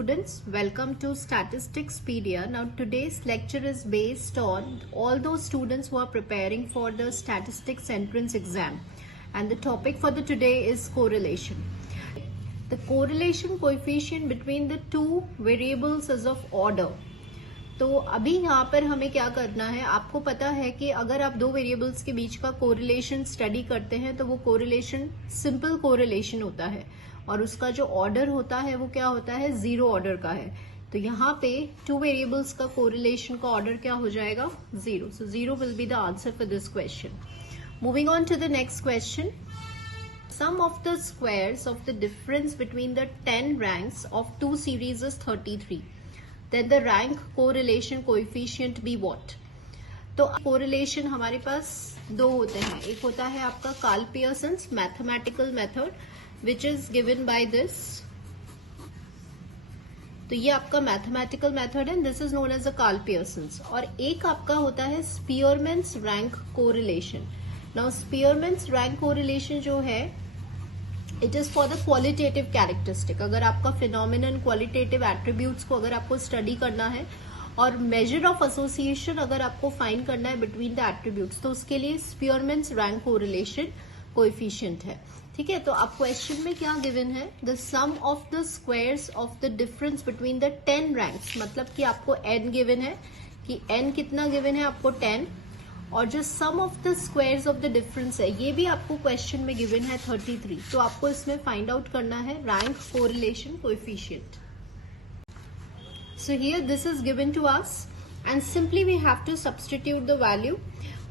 students, welcome to Statisticspedia. Now today's lecture is based on all those students who are preparing for the statistics entrance exam, and the topic for the today is correlation. The correlation coefficient between the two variables is of order. तो अभी यहाँ पर हमें क्या करना है, आपको पता है कि अगर आप दो वेरिएबल्स के बीच का कोरिलेशन स्टडी करते हैं तो वो कोरिलेशन सिंपल कोरिलेशन होता है और उसका जो ऑर्डर होता है वो क्या होता है, जीरो ऑर्डर का है. तो यहाँ पे टू वेरिएबल्स का कोरिलेशन का ऑर्डर क्या हो जाएगा, zero. So zero will be the answer for this question. Moving on to the next question. Sum of the squares of the difference between the 10 ranks of two series is 33. Then the rank correlation coefficient be what? तो correlation हमारे पास दो होते हैं. एक होता है आपका Karl Pearson's mathematical method which is given by this. तो ये आपका मैथमेटिकल मेथड है, this is known as a Karl Pearson's. और एक आपका होता है Spearman's rank correlation. Now Spearman's rank correlation जो है it is for the qualitative characteristic. अगर आपका फिनोमिनन क्वालिटेटिव एट्रीब्यूट्स को अगर आपको स्टडी करना है और मेजर ऑफ एसोसिएशन अगर आपको फाइंड करना है बिटवीन द एट्रीब्यूट्स, तो उसके लिए स्पीयरमैन्स रैंक कोरिलेशन कोएफिशिएंट है. ठीक है, तो आप क्वेश्चन में क्या गिवन है, the sum of the squares of the difference between the 10 ranks. मतलब कि आपको n गिवन है, कि n कितना गिवन है आपको 10, और जो sum of the squares of the difference है ये भी आपको क्वेश्चन में गिवन है 33. तो आपको इसमें फाइंड आउट करना है rank correlation coefficient. So here this is given to us and simply we have to substitute the value.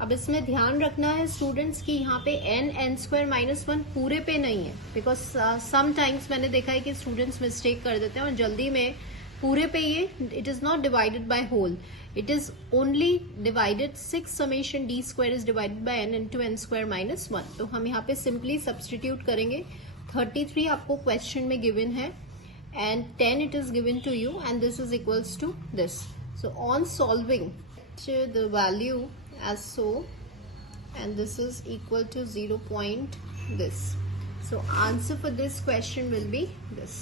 अब इसमें ध्यान रखना है स्टूडेंट्स की यहाँ पे n स्क्वायर माइनस 1 पूरे पे नहीं है, बिकॉज समटाइम्स मैंने देखा है कि स्टूडेंट्स मिस्टेक कर देते हैं और जल्दी में पूरे पे ये it is not divided by whole, it is only divided 6 summation d square is divided by n into n square minus 1. तो हम यहाँ पे सिंपली सब्स्टिट्यूट करेंगे. 33 आपको क्वेश्चन में गिवन है and 10 it is given to you and this is equals to this. So on solving the value as so, and this is equal to 0 point this. So answer for this question will be this.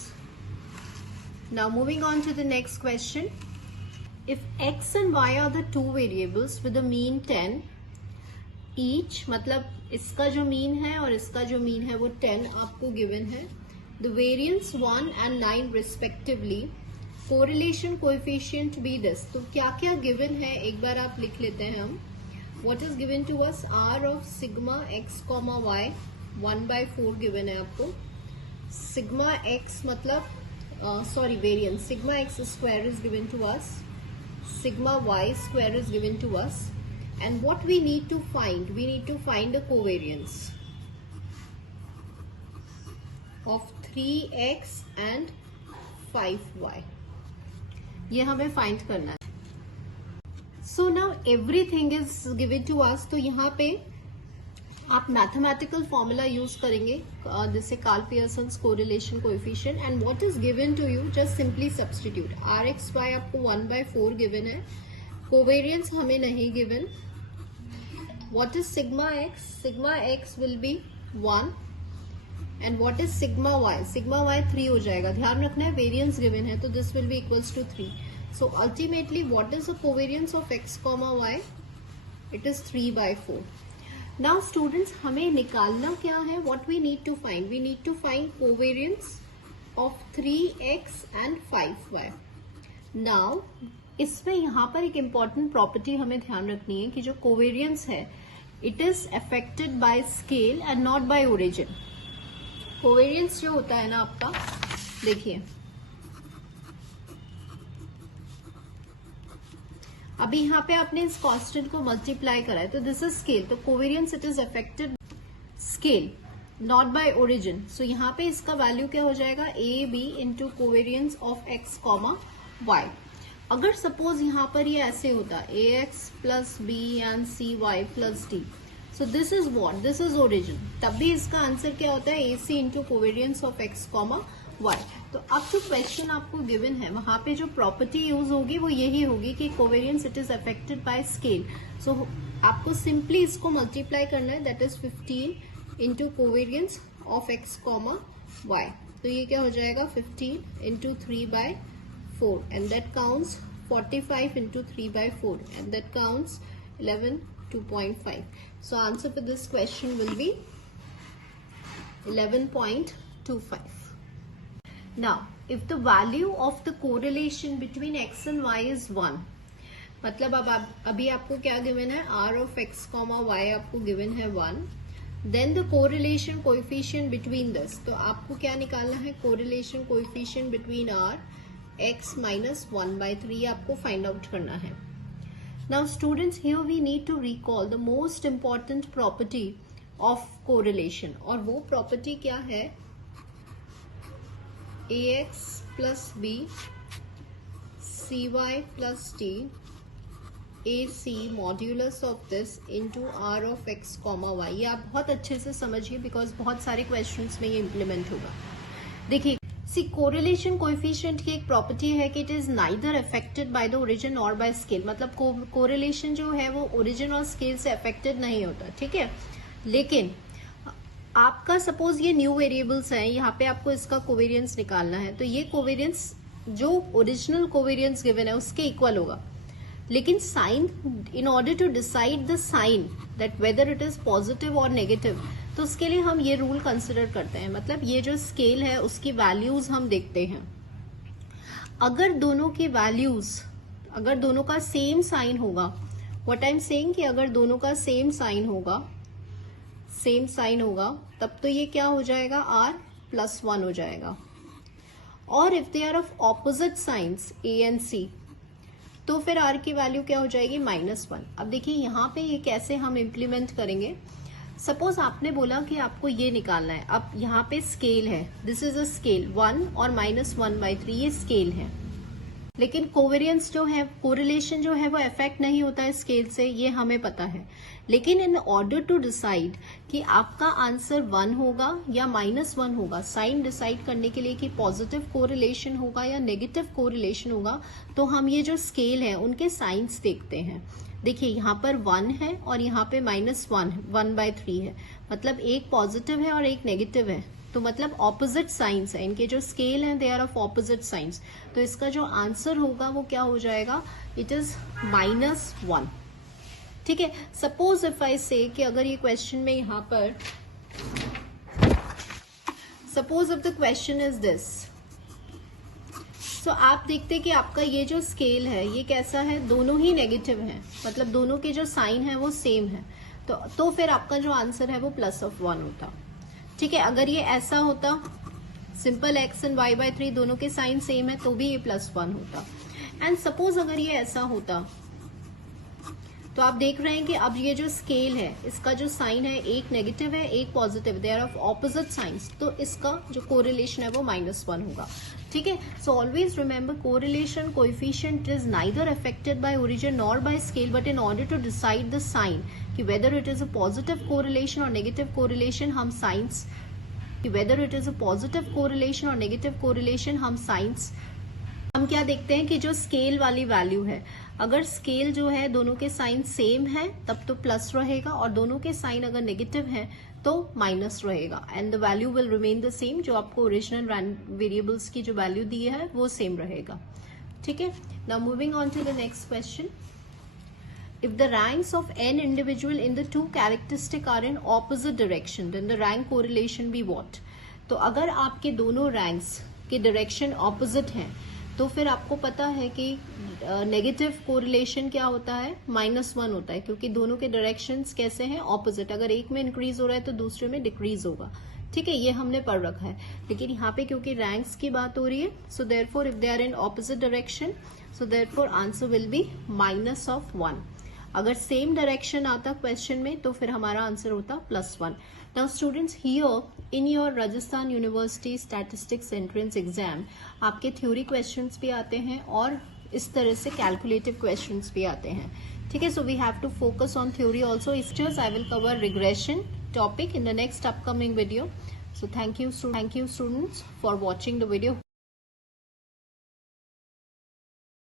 Now moving on to the next question. If x and y are the two variables with a mean 10 each, मतलब इसका जो mean है और इसका जो mean है वो 10 आपको गिवन है. The variance 1 and 9 respectively, correlation coefficient be this. तो क्या क्या गिवन है एक बार आप लिख लेते हैं हम. What is given to us, r of sigma x comma y 1/4 given है आपको. sigma x मतलब variance sigma x square is given to us, sigma y square is given to us, and what we need to find, we need to find the covariance of 3x and 5y. ये हमें find करना है. So now everything is given to us. तो यहाँ पे आप mathematical formula use करेंगे जैसे Karl Pearson's correlation coefficient, and what is given to you just simply substitute. rxy आपको 1/4 गिवन है, कोवेरियंस हमें नहीं given. What is sigma x, sigma x will be 1, and what is sigma y, sigma y 3 हो जाएगा. ध्यान रखना है variance given है तो this will be equals to 3. So ultimately what is the covariance of x comma y? It is 3/4. Now students हमें निकालना क्या है, what we need to find? We need to find covariance of 3x and 5y. Now इसमें यहाँ पर एक important property हमें ध्यान रखनी है कि जो covariance है it is affected by scale and not by origin. covariance जो होता है ना आपका, देखिए अभी यहाँ पे आपने इस कांस्टेंट को मल्टीप्लाई करा है तो दिस इज स्केल. तो covariance it is affected scale not by origin. So यहाँ पे इसका वैल्यू क्या हो जाएगा, A B into covariance of X comma Y. अगर सपोज यहाँ पर ये ऐसे होता A X plus B and C Y plus D, so this is what, this is origin, तब भी इसका आंसर क्या होता है, A C into covariance of X comma Y. तो अब जो क्वेश्चन आपको गिवन है वहां पे जो प्रॉपर्टी यूज होगी वो यही होगी कि covariance it is affected by scale. So आपको सिंपली इसको मल्टीप्लाई करना है, that is 15 into covariance of X comma Y. तो ये क्या हो जाएगा 15 into 3/4. 4 and that counts 45 into 3 by 4 and that counts 11 2.5. So answer for this question will be 11.25. Now if the value of the correlation between x and y is 1, मतलब अब अभी आपको क्या गिवन है, r of x, y आपको given है 1, then the correlation coefficient between this, तो आपको क्या निकालना है, correlation coefficient between r x minus 1/3 आपको find out करना है. Now students, here we need to recall the most important property of correlation, और वो property क्या है, ax plus b cy plus d AC modulus of this into R of X comma Y. ये आप बहुत अच्छे से समझिए बिकॉज बहुत सारे क्वेश्चंस में ये इम्प्लीमेंट होगा. देखिए, सी कोरिलेशन कोएफिशिएंट की एक प्रॉपर्टी है कि it is neither affected by the origin और बाय स्केल. मतलब कोरिलेशन जो है वो ओरिजिन और स्केल से अफेक्टेड नहीं होता, ठीक है. लेकिन आपका सपोज ये न्यू वेरिएबल्स हैं, यहाँ पे आपको इसका कोवेरियंस निकालना है, तो ये कोवेरियंस जो ओरिजिनल कोवेरियंस गिवन है उसके इक्वल होगा. लेकिन sign, in order to decide the sign that whether it is positive और नेगेटिव, तो उसके लिए हम ये रूल कंसिडर करते हैं. मतलब ये जो स्केल है उसकी वैल्यूज हम देखते हैं. अगर दोनों की वैल्यूज, अगर दोनों का सेम साइन होगा, व्हाट आई एम सेइंग कि अगर दोनों का सेम साइन होगा, तब तो ये क्या हो जाएगा, r +1 हो जाएगा. और if they are of opposite signs a and c, तो फिर r की वैल्यू क्या हो जाएगी, -1. अब देखिए यहाँ पे ये कैसे हम इम्प्लीमेंट करेंगे. सपोज आपने बोला कि आपको ये निकालना है. अब यहाँ पे स्केल है, दिस इज अ स्केल, 1 और -1/3 ये स्केल है. लेकिन कोवेरियंस जो है, कोरिलेशन जो है वो अफेक्ट नहीं होता है स्केल से, ये हमें पता है. लेकिन इन ऑर्डर टू डिसाइड कि आपका आंसर 1 होगा या -1 होगा, साइन डिसाइड करने के लिए कि पॉजिटिव कोरिलेशन होगा या नेगेटिव कोरिलेशन होगा, तो हम ये जो स्केल है उनके साइंस देखते हैं. देखिए यहाँ पर 1 है और यहाँ पे -1/3 है. मतलब एक पॉजिटिव है और एक नेगेटिव है, तो मतलब ऑपोजिट साइंस है. इनके जो स्केल हैं they are of opposite signs. तो इसका जो आंसर होगा वो क्या हो जाएगा, इट इज -1. ठीक है. सपोज इफ आई से कि अगर ये क्वेश्चन में यहाँ पर, suppose if the question is this, तो आप देखते हैं कि आपका ये जो स्केल है ये कैसा है, दोनों ही नेगेटिव हैं. मतलब दोनों के जो साइन है वो सेम है, तो फिर आपका जो आंसर है वो +1 होता. ठीक है. अगर ये ऐसा होता, सिंपल x एंड y/3 दोनों के साइन सेम है, तो भी ये +1 होता. एंड सपोज अगर ये ऐसा होता, तो आप देख रहे हैं कि अब ये जो स्केल है इसका जो साइन है, एक नेगेटिव है एक positive, they are of opposite signs, तो इसका जो कोरिलेशन है वो -1 होगा. ठीक है. So always remember, correlation coefficient is neither affected by origin nor by scale, but in order to decide the sign कि whether it is a positive correlation और नेगेटिव कोरिलेशन, हम साइंस कि whether it is a positive correlation और negative correlation, हम क्या देखते हैं कि जो स्केल वाली वैल्यू है, अगर स्केल जो है दोनों के साइन सेम है तब तो प्लस रहेगा, और दोनों के साइन अगर नेगेटिव है तो माइनस रहेगा. And the value will remain the same. जो आपको ओरिजिनल वेरिएबल्स की जो वैल्यू दी है वो सेम रहेगा. ठीक है. Now moving on to the next question. If the ranks of n individual in the two characteristic are in opposite direction, then the rank correlation be what? तो अगर आपके दोनों रैंक्स के डायरेक्शन ऑपोजिट हैं, तो फिर आपको पता है कि नेगेटिव कोरिलेशन क्या होता है, -1 होता है, क्योंकि दोनों के डायरेक्शंस कैसे हैं, ऑपोजिट. अगर एक में इंक्रीज हो रहा है तो दूसरे में डिक्रीज होगा. ठीक है. ये हमने पढ़ रखा है. लेकिन यहाँ पे क्योंकि रैंक्स की बात हो रही है, so therefore if they are in opposite direction, so therefore answer will be -1. अगर सेम डायरेक्शन आता क्वेश्चन में तो फिर हमारा आंसर होता +1. Now students, here in your Rajasthan university statistics entrance exam आपके थ्योरी क्वेश्चंस भी आते हैं और इस तरह से कैलकुलेटिव क्वेश्चंस भी आते हैं. ठीक है. So we have to focus on theory also. I will cover regression topic in the next upcoming video. So thank you students for watching the video.